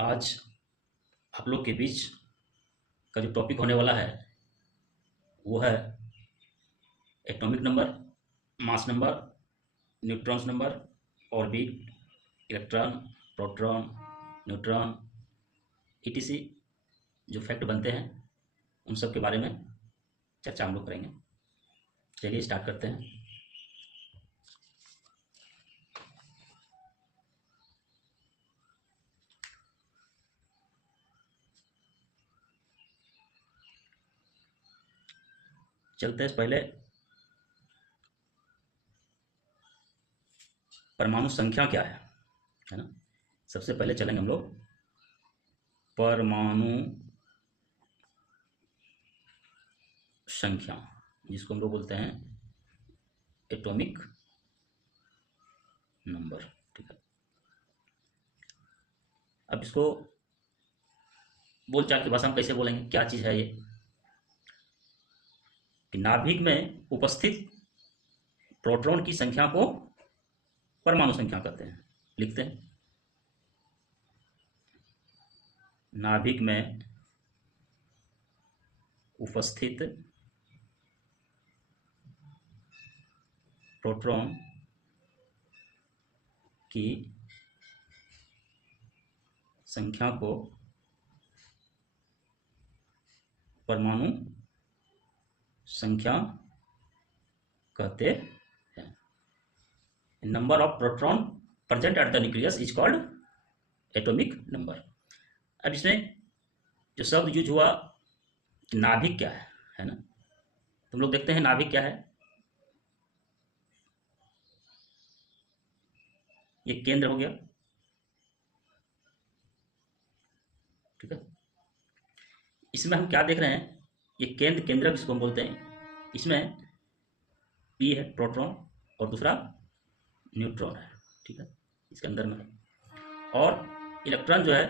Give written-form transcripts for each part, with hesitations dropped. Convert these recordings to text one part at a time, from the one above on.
आज आप लोग के बीच का जो टॉपिक होने वाला है वो है atomic number, mass number, neutrons number, orbit, electron, proton, neutron, etc जो फैक्ट बनते हैं उन सब के बारे में चर्चा हम लोग करेंगे। चलिए स्टार्ट करते हैं। चलते हैं पहले परमाणु संख्या क्या है ना। सबसे पहले चलेंगे हम लोग परमाणु संख्या, जिसको हम लोग बोलते हैं एटॉमिक नंबर। ठीक है, अब इसको बोलचाल की भाषा में कैसे बोलेंगे, क्या चीज़ है ये? कि नाभिक में उपस्थित प्रोटॉन की संख्या को परमाणु संख्या कहते हैं। लिखते हैं, नाभिक में उपस्थित प्रोटॉन की संख्या को परमाणु संख्या कहते हैं। Number of proton present at the nucleus is called atomic number. अब इसमें जो शब्द यूज हुआ नाभिक क्या है ना, तुम लोग देखते हैं नाभिक क्या है। ये केंद्र हो गया, ठीक है। इसमें हम क्या देख रहे हैं, ये केंद्र, केंद्रक जिसको हम बोलते हैं, इसमें पी है प्रोटॉन और दूसरा न्यूट्रॉन है, ठीक है, इसके अंदर में। और इलेक्ट्रॉन जो है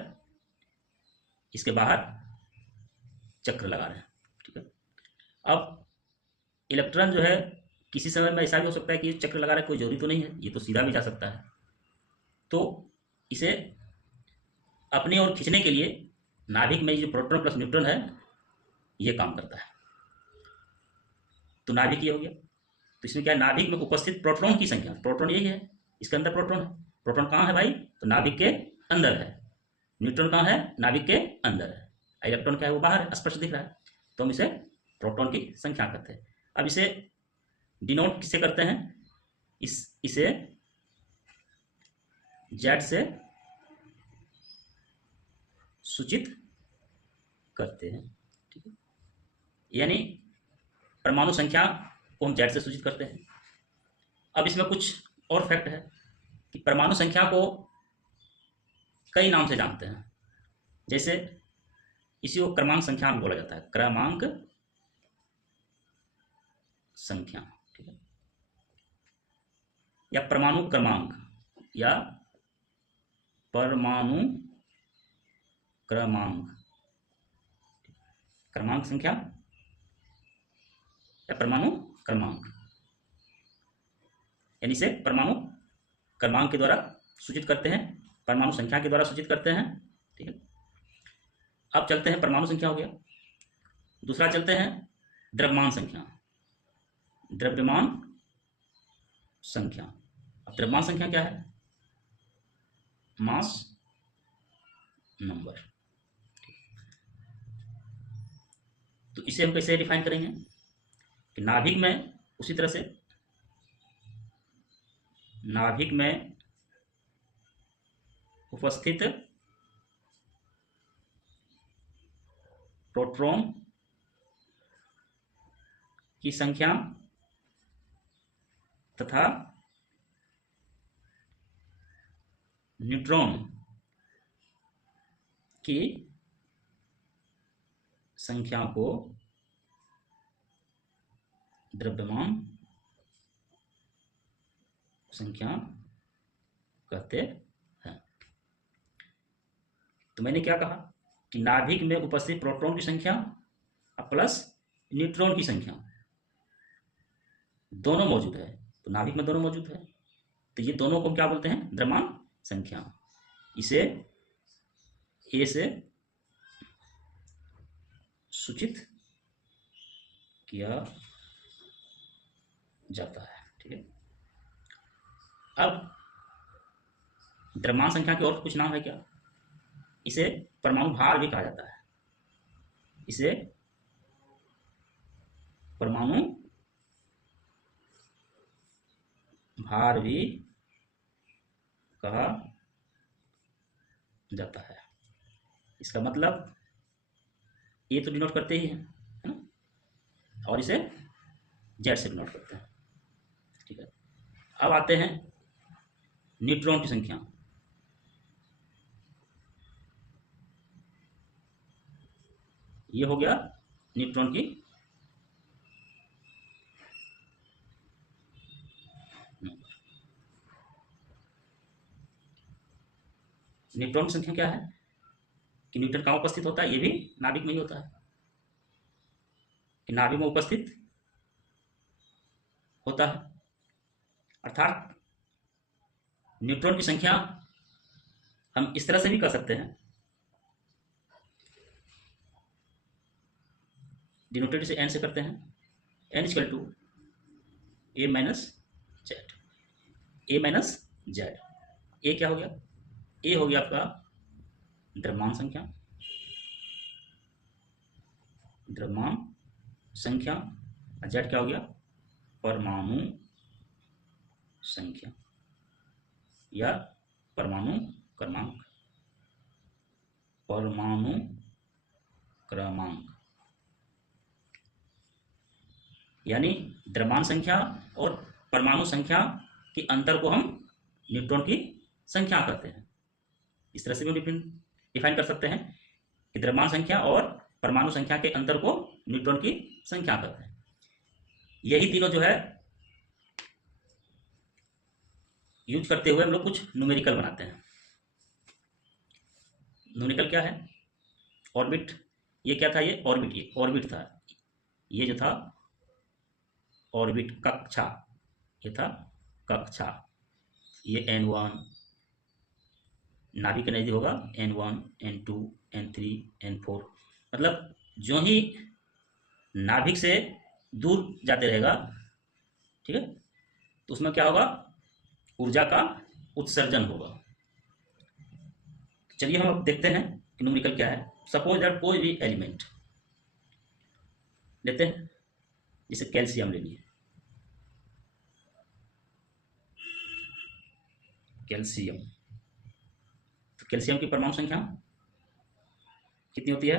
इसके बाहर चक्र लगा रहे हैं, ठीक है। अब इलेक्ट्रॉन जो है किसी समय में ऐसा भी हो सकता है कि चक्र लगा रहा है, कोई जरूरी तो नहीं है, ये तो सीधा भी जा सकता है। तो इसे अपनी ओर खींचने के लिए नाभिक में जो प्रोटॉन प्लस न्यूट्रॉन है ये काम करता है। तो नाभिक ये हो गया। तो इसमें क्या है, नाभिक में उपस्थित प्रोटॉन की संख्या, प्रोटॉन यही है, इसके अंदर प्रोटॉन है। प्रोटॉन कहाँ है भाई? तो नाभिक के अंदर है। न्यूट्रॉन कहाँ है? नाभिक के अंदर है। इलेक्ट्रॉन क्या है, वो बाहर है, स्पष्ट दिख रहा है। तो हम इसे प्रोटॉन की संख्या कहते हैं। अब इसे डिनोट किससे करते हैं? इसे जेड से सूचित करते हैं, ठीक है। यानी परमाणु संख्या को हम जेड से सूचित करते हैं। अब इसमें कुछ और फैक्ट है कि परमाणु संख्या को कई नाम से जानते हैं। जैसे इसी को क्रमांक संख्या बोला जाता है, क्रमांक संख्या, ठीक है, या परमाणु क्रमांक, या परमाणु क्रमांक, क्रमांक संख्या या परमाणु क्रमांक। यानी इसे परमाणु क्रमांक के द्वारा सूचित करते हैं, परमाणु संख्या के द्वारा सूचित करते हैं, ठीक है। अब चलते हैं, परमाणु संख्या हो गया। दूसरा चलते हैं द्रव्यमान संख्या, द्रव्यमान संख्या। अब द्रव्यमान संख्या क्या है? Mass number. तो इसे हम कैसे डिफाइन करेंगे कि नाभिक में, उसी तरह से नाभिक में उपस्थित प्रोटॉन की संख्या तथा न्यूट्रॉन की संख्या को द्रव्यमान संख्या कहते हैं। तो मैंने क्या कहा कि नाभिक में उपस्थित प्रोटॉन की संख्या प्लस न्यूट्रॉन की संख्या दोनों मौजूद है। तो नाभिक में दोनों मौजूद है, तो ये दोनों को क्या बोलते हैं? द्रव्यमान संख्या। इसे ए से सूचित किया जाता है। ठीक है। अब द्रव्यमान संख्या के और कुछ नाम है क्या? इसे परमाणु भार भी कहा जाता है। इसे परमाणु भार भी कहा जाता है। इसका मतलब ये तो डिनोट करते ही है ना, और इसे जेड से डिनोट करते हैं। ठीक है। अब आते हैं न्यूट्रॉन की संख्या। ये हो गया न्यूट्रॉन की न्यूट्रॉन की संख्या क्या है कि न्यूट्रॉन कहाँ उपस्थित होता है? ये भी नाभिक में ही होता है कि नाभिक में उपस्थित होता है। अर्थात न्यूट्रॉन की संख्या हम इस तरह से भी कर सकते हैं, डिनोटेड से एन से करते हैं, N equal to A minus Z. A minus Z, A क्या हो गया? ए हो गया आपका द्रव्यमान संख्या, द्रव्यमान संख्या, जेड क्या हो गया? परमाणु संख्या या परमाणु क्रमांक, परमाणु क्रमांक। यानी द्रव्यमान संख्या और परमाणु संख्या के अंतर को हम न्यूट्रॉन की संख्या कहते हैं। इस तरह से भी डिफाइन कर सकते हैं कि द्रव्यमान संख्या और परमाणु संख्या के अंतर को न्यूट्रॉन की संख्या कहते हैं। यही तीनों जो है यूज करते हुए हम लोग कुछ न्यूमेरिकल बनाते हैं। न्यूमेरिकल क्या है? ऑर्बिट। ये क्या था? ये ऑर्बिट, ये ऑर्बिट था। ये जो था ऑर्बिट, कक्षा, ये था कक्षा। ये N1 नाभिक के नजदीक होगा, N1 N2 N3 N4। मतलब जो ही नाभिक से दूर जाते रहेगा, ठीक है, तो उसमें क्या होगा? ऊर्जा का उत्सर्जन होगा। चलिए हम अब देखते हैं कि न्यूमेरिकल क्या है। सपोज दैट कोई भी एलिमेंट लेते हैं, जैसे कैल्शियम ले लिए, कैल्शियम। तो कैल्शियम की परमाणु संख्या कितनी होती है?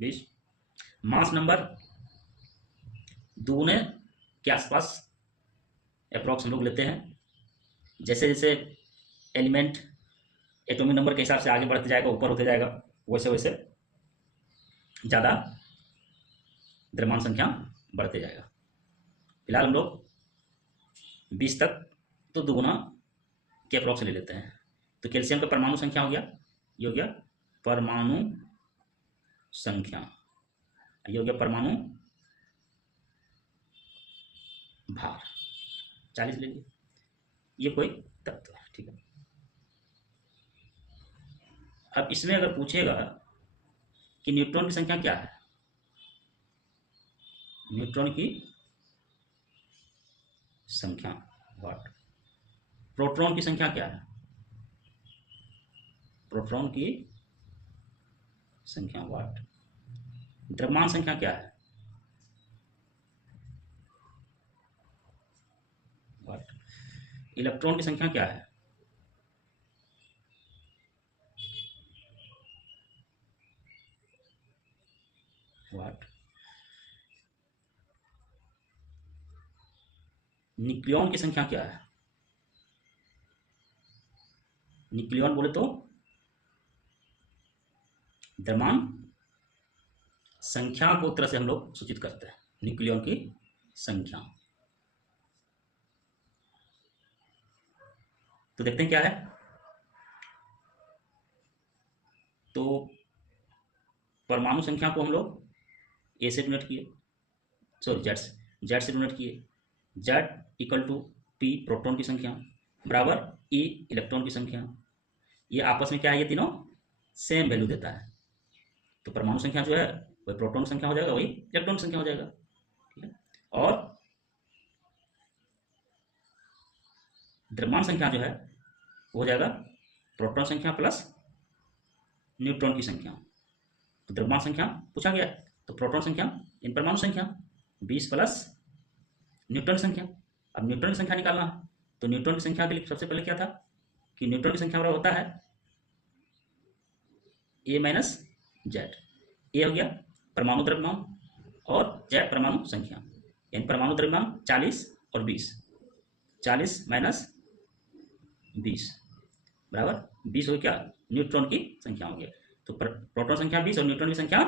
20। मास नंबर दुगुने के आसपास अप्रॉक्स हम लोग लेते हैं। जैसे जैसे एलिमेंट एटॉमिक नंबर के हिसाब से आगे बढ़ते जाएगा, ऊपर होते जाएगा, वैसे वैसे ज़्यादा द्रव्यमान संख्या बढ़ते जाएगा। फिलहाल हम लोग 20 तक तो दुगुना के अप्रॉक्स ले लेते हैं। तो कैल्शियम का परमाणु संख्या हो गया, ये हो गया परमाणु संख्या, ये हो गया परमाणु भार, 40 ले लिए। ये कोई तत्व है, ठीक है। अब इसमें अगर पूछेगा कि न्यूट्रॉन की संख्या क्या है, न्यूट्रॉन की संख्या वाट। प्रोटॉन की संख्या क्या है? प्रोटॉन की संख्या वाट। द्रव्यमान संख्या क्या है? वाट। इलेक्ट्रॉन की संख्या क्या है? वाट। न्यूक्लियॉन की संख्या क्या है? न्यूक्लियॉन बोले तो द्रव्यमान संख्या को तरह से हम लोग सूचित करते हैं, न्यूक्लियॉन की संख्या। तो देखते हैं क्या है। तो परमाणु संख्या को हम लोग ए से डिनोट किए, सॉरी जेड से डिनोट किए। Z equal to P proton की संख्या बराबर ई इलेक्ट्रॉन की संख्या। ये आपस में क्या है? ये तीनों सेम वैल्यू देता है। तो परमाणु संख्या जो है वही प्रोटॉन संख्या हो जाएगा, वही इलेक्ट्रॉन संख्या हो जाएगा। ठीक है। और द्रव्यमान संख्या जो है वो हो जाएगा प्रोटॉन संख्या प्लस न्यूट्रॉन की संख्या। तो द्रव्यमान संख्या पूछा गया, तो प्रोटॉन संख्या इन परमाणु संख्या 20 प्लस न्यूट्रॉन संख्या। अब न्यूट्रॉन की संख्या निकालना है, तो न्यूट्रॉन की संख्या के लिए सबसे पहले क्या था कि न्यूट्रॉन की संख्या बराबर होता है ए माइनस जेड। ए हो गया परमाणु द्रव्यमान और जेड परमाणु संख्या, यानी परमाणु द्रव्यमान 40 और 20, 40 माइनस 20 बराबर 20 हो क्या न्यूट्रॉन की संख्या हो गया। तो प्रोटॉन संख्या 20 और न्यूट्रॉन की संख्या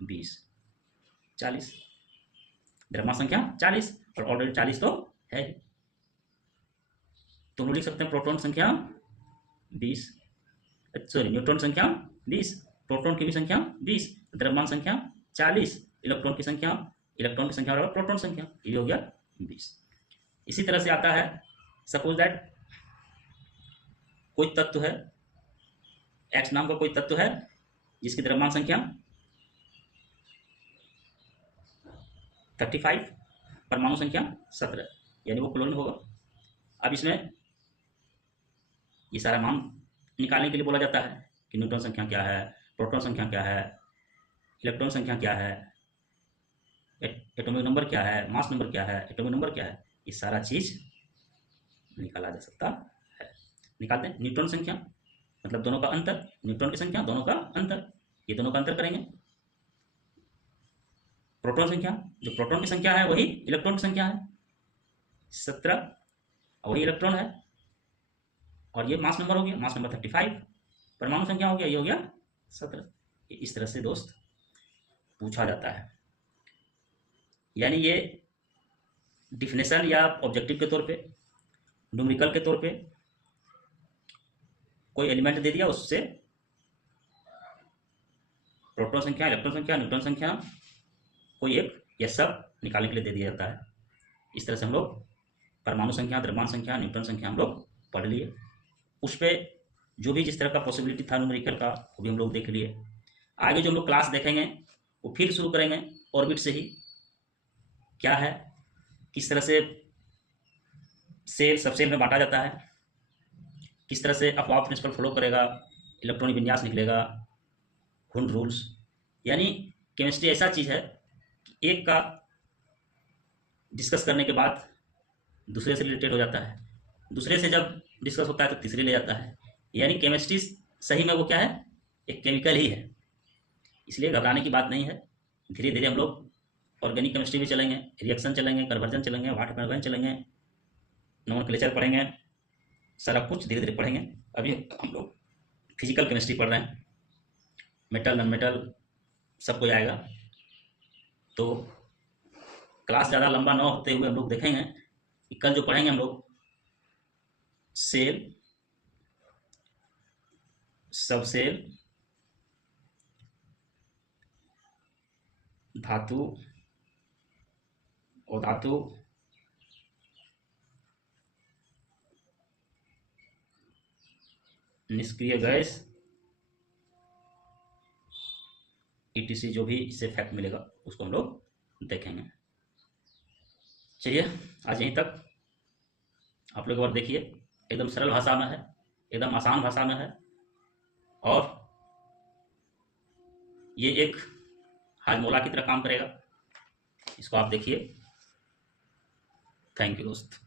20, 40, द्रव्यमान संख्या 40 और ऑलरेडी 40 तो है। तो हम लिख सकते हैं प्रोटॉन संख्या 20, सॉरी न्यूट्रॉन संख्या 20, प्रोटॉन की भी संख्या 20, द्रव्यमान संख्या 40, इलेक्ट्रॉन की संख्या बराबर प्रोटॉन संख्या, ये हो गया 20। इसी तरह से आता है सपोज दैट कोई तत्व है, एक्स नाम का कोई तत्व है जिसकी द्रव्यमान संख्या 35, परमाणु संख्या 17, यानी वो क्लोरीन होगा। अब इसमें ये सारा मान निकालने के लिए बोला जाता है कि न्यूट्रॉन संख्या क्या है, प्रोटॉन संख्या क्या है, इलेक्ट्रॉन संख्या क्या है, एटॉमिक नंबर क्या है, मास नंबर क्या है, एटॉमिक नंबर क्या है, ये सारा चीज निकाला जा सकता है। निकालते हैं न्यूट्रॉन संख्या मतलब दोनों का अंतर, न्यूट्रॉन की संख्या दोनों का अंतर, ये दोनों का अंतर करेंगे। प्रोटॉन संख्या जो प्रोटॉन की संख्या है वही इलेक्ट्रॉन की संख्या है 17, वही इलेक्ट्रॉन है, और ये मास नंबर हो गया, मास नंबर 35, परमाणु संख्या हो गया, ये हो गया 17। इस तरह से दोस्त पूछा जाता है, यानी ये डिफिनेशन या ऑब्जेक्टिव के तौर पे, न्यूमेरिकल के तौर पे कोई एलिमेंट दे दिया, उससे प्रोटॉन संख्या, इलेक्ट्रॉन संख्या, न्यूट्रॉन संख्या कोई एक या सब निकालने के लिए दे दिया जाता है। इस तरह से हम लोग परमाणु संख्या, द्रव्यमान संख्या, न्यूट्रॉन संख्या हम लोग पढ़ लिए। उस पर जो भी जिस तरह का पॉसिबिलिटी था न्यूमेरिकल का वो भी हम लोग देख लिए। आगे जो हम लोग क्लास देखेंगे वो फिर शुरू करेंगे ऑर्बिट से ही, क्या है, किस तरह से सेल सबसेल में बांटा जाता है, किस तरह से अफवाह प्रिंसिपल फॉलो करेगा, इलेक्ट्रॉनिक विन्यास निकलेगा, हुंड रूल्स। यानी केमिस्ट्री ऐसा चीज़ है कि एक का डिस्कस करने के बाद दूसरे से रिलेटेड हो जाता है, दूसरे से जब डिस्कस होता है तो तीसरे ले जाता है। यानी केमिस्ट्री सही में वो क्या है, एक केमिकल ही है। इसलिए घबराने की बात नहीं है, धीरे धीरे हम लोग ऑर्गेनिक केमिस्ट्री भी चलेंगे, रिएक्शन चलेंगे, कन्वर्जन चलेंगे, वाटर कन्वर्जन चलेंगे, नोमेनक्लेचर पढ़ेंगे, सारा कुछ धीरे धीरे पढ़ेंगे। अभी हम लोग फिजिकल केमिस्ट्री पढ़ रहे हैं, मेटल नॉन मेटल सब कुछ आएगा। तो क्लास ज़्यादा लंबा ना होते हुए हम लोग देखेंगे कि कल जो पढ़ेंगे हम लोग सेल, सब सेल, धातु, अधातु, निष्क्रिय गैस, ईटीसी, जो भी इससे फैक्ट मिलेगा उसको हम लोग देखेंगे। चलिए आज यहीं तक। आप लोग और देखिए, एकदम सरल भाषा में है, एकदम आसान भाषा में है, और ये एक हाजमोला की तरह काम करेगा। इसको आप देखिए। थैंक यू दोस्त।